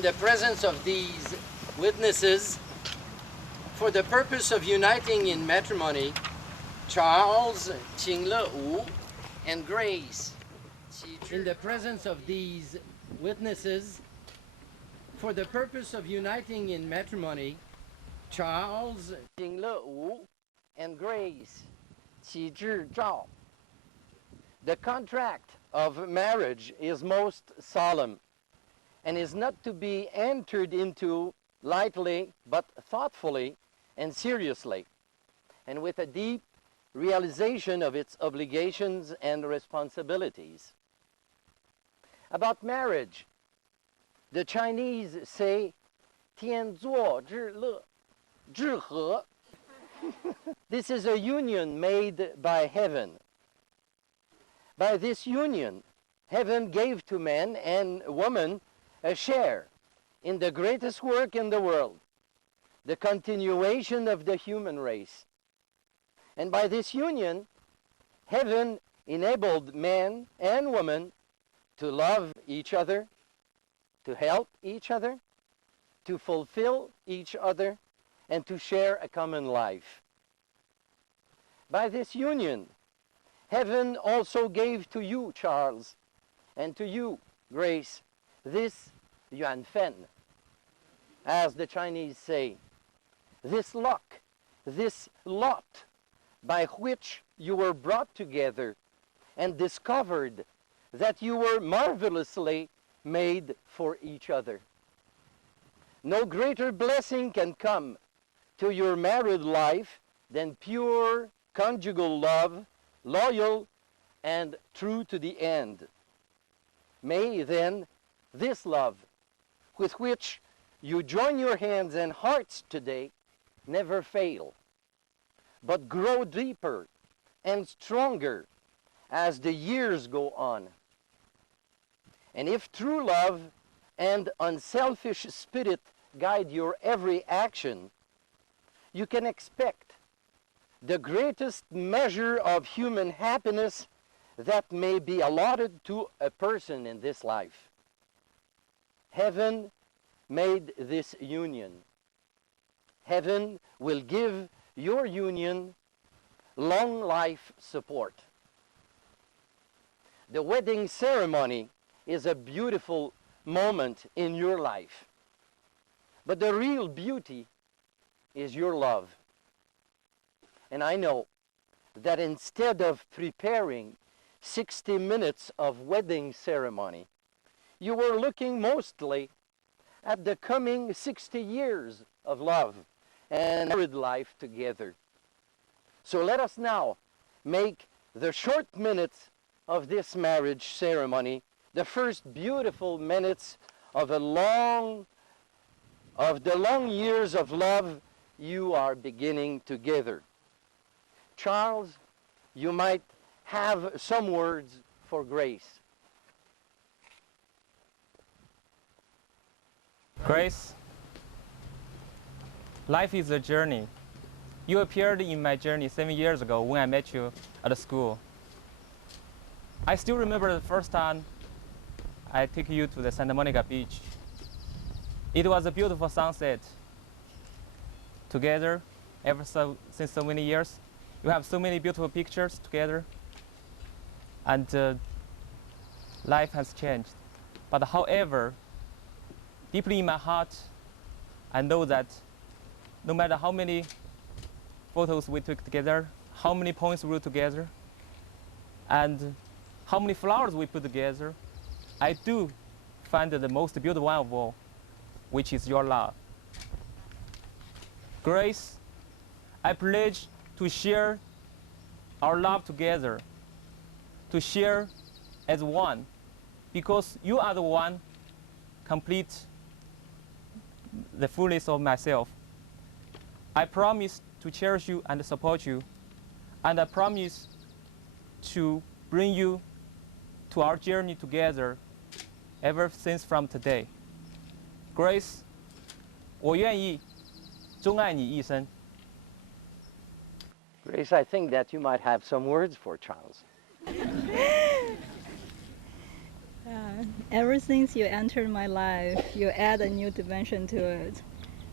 in the presence of these witnesses, for the purpose of uniting in matrimony, Charles WZwed02 and Grace. In the presence of these witnesses, for the purpose of uniting in matrimony, Charles WZwed02 and Grace. 启制照. The contract of marriage is most solemn and is not to be entered into lightly but thoughtfully and seriously, and with a deep realization of its obligations and responsibilities. About marriage, the Chinese say, 天作之乐, 之和. This is a union made by heaven. By this union, heaven gave to man and woman a share in the greatest work in the world, the continuation of the human race. And by this union, heaven enabled man and woman to love each other, to help each other, to fulfill each other, and to share a common life. By this union, heaven also gave to you, Charles, and to you, Grace, this yuanfen, as the Chinese say, this luck, this lot, by which you were brought together and discovered that you were marvelously made for each other. No greater blessing can come to your married life than pure conjugal love, loyal and true to the end. May then this love with which you join your hands and hearts today never fail, but grow deeper and stronger as the years go on. And if true love and unselfish spirit guide your every action, you can expect the greatest measure of human happiness that may be allotted to a person in this life. Heaven made this union. Heaven will give your union long life support. The wedding ceremony is a beautiful moment in your life, but the real beauty is your love. And I know that instead of preparing 60 minutes of wedding ceremony, you were looking mostly at the coming 60 years of love and married life together. So let us now make the short minutes of this marriage ceremony the first beautiful minutes of the long years of love you are beginning together. Charles, you might have some words for Grace. Grace, life is a journey. You appeared in my journey 7 years ago when I met you at school. I still remember the first time I took you to the Santa Monica beach. It was a beautiful sunset. Together, since so many years, you have so many beautiful pictures together, and life has changed. But however, deeply in my heart, I know that no matter how many photos we took together, how many poems we wrote together, and how many flowers we put together, I do find the most beautiful one of all, which is your love. Grace, I pledge to share our love together, to share as one, because you are the one complete the fullness of myself. I promise to cherish you and support you, and I promise to bring you to our journey together ever since from today. Grace, 我愿意钟爱你一生。 Grace, I think that you might have some words for Charles. Ever since you entered my life, you add a new dimension to it.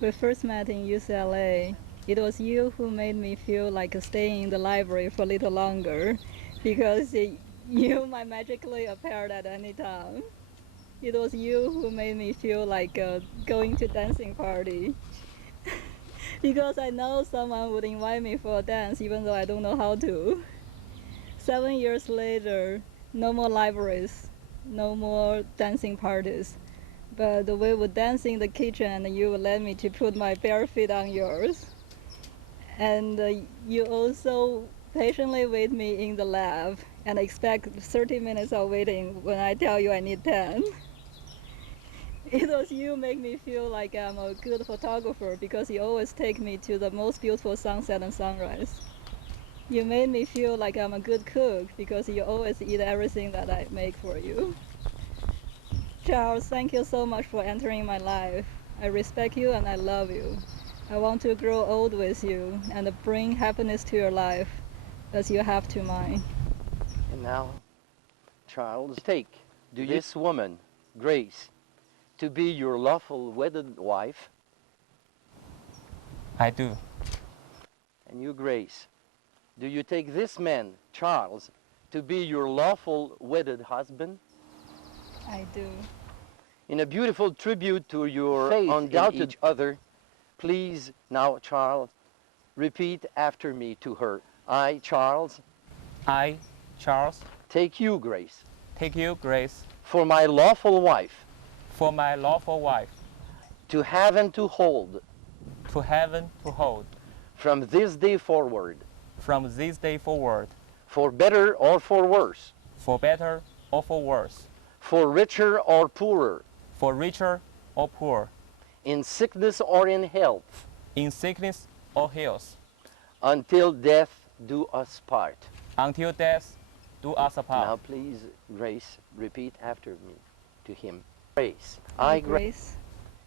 We first met in UCLA. It was you who made me feel like staying in the library for a little longer because you might magically appear at any time. It was you who made me feel like going to dancing party because I know someone would invite me for a dance even though I don't know how to. 7 years later, no more libraries, no more dancing parties. But we would dance in the kitchen and you would let me to put my bare feet on yours. And you also patiently wait me in the lab and expect 30 minutes of waiting when I tell you I need 10. It was you make me feel like I'm a good photographer because you always take me to the most beautiful sunset and sunrise. You made me feel like I'm a good cook because you always eat everything that I make for you. Charles, thank you so much for entering my life. I respect you and I love you. I want to grow old with you and bring happiness to your life as you have to mine. And now, Charles, take this woman, Grace, to be your lawful wedded wife? I do. And you, Grace, do you take this man, Charles, to be your lawful wedded husband? I do. In a beautiful tribute to your faith undoubted in each other, please now, Charles, repeat after me to her. I, Charles, I, Charles, take you, Grace, take you, Grace, for my lawful wife, for my lawful wife, to have and to hold, to have and to hold, from this day forward, from this day forward, for better or for worse, for better or for worse, for richer or poorer, for richer or poor, in sickness or in health, in sickness or health, until death do us part. until death do us apart. Now please, Grace, repeat after me to him. Grace, I, Grace,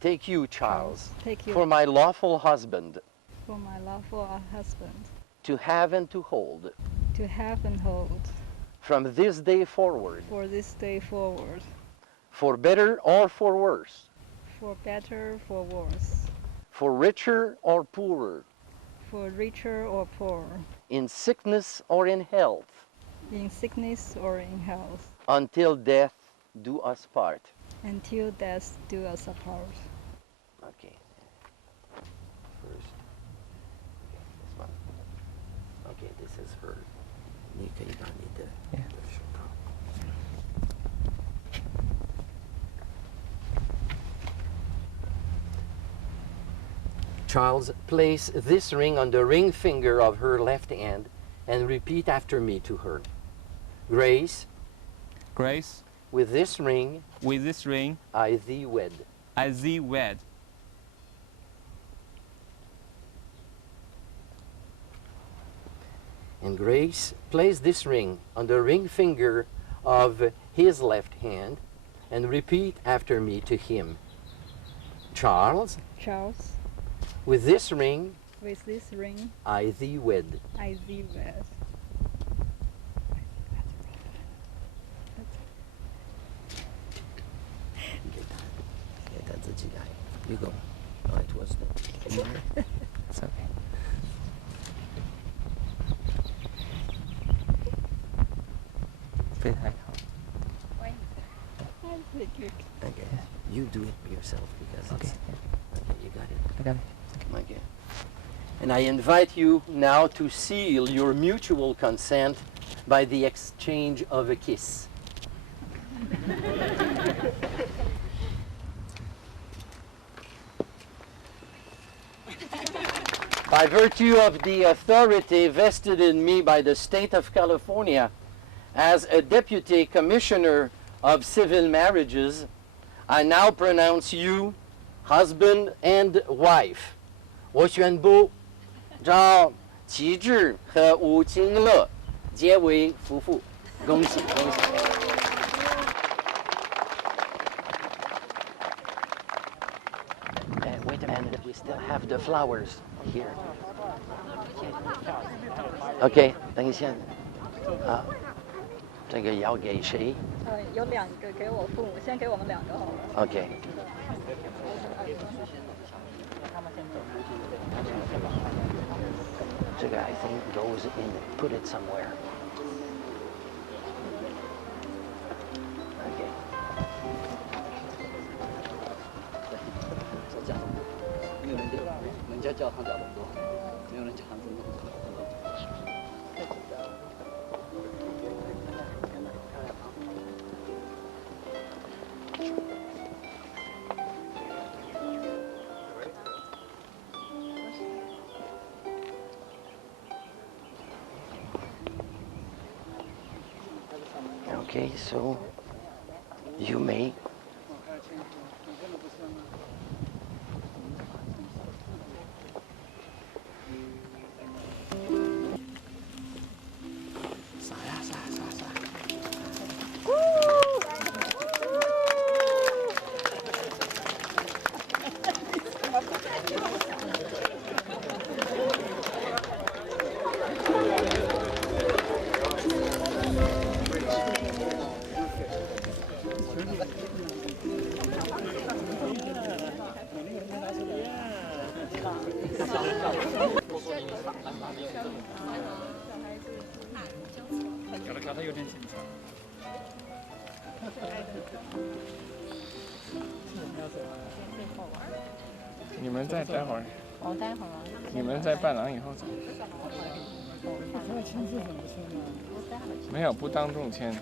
take you, Charles, take you for my lawful husband, for my lawful husband, to have and to hold, to have and hold, from this day forward, for this day forward, for better or for worse, for better, for worse, for richer or poorer, for richer or poorer, in sickness or in health, in sickness or in health, until death do us part. until death do us apart. Okay. First. Okay, this one. Okay, this is her. 你可以把你的手套。Charles, place this ring on the ring finger of her left hand and repeat after me to her. Grace, Grace, with this ring, with this ring, I thee wed. I thee wed. And Grace, place this ring on the ring finger of his left hand and repeat after me to him. Charles, Charles, with this ring, with this ring, I thee wed. I thee wed. You go. Oh, it was the. It's okay. Okay. You do it yourself because Okay. Okay, you got it. I got it. Okay. And I invite you now to seal your mutual consent by the exchange of a kiss. By virtue of the authority vested in me by the state of California as a deputy commissioner of civil marriages, I now pronounce you husband and wife. 我宣布，赵启智和吴清乐结为夫妇，恭喜恭喜！ Wait a minute, we still have the flowers here. Okay, 等一下。这个要给谁有2个给我父母，先给我们2个好了。 ？OK。这个 I think goes in. Put it somewhere. Okay. 说教堂，没有人家教堂讲那么多，没有人教堂这么多。 Okay, so you may.搞得有点紧张。你们再待会儿。我待会儿啊。你们在伴郎以后走。我亲自怎么签呢？没有，不当众签。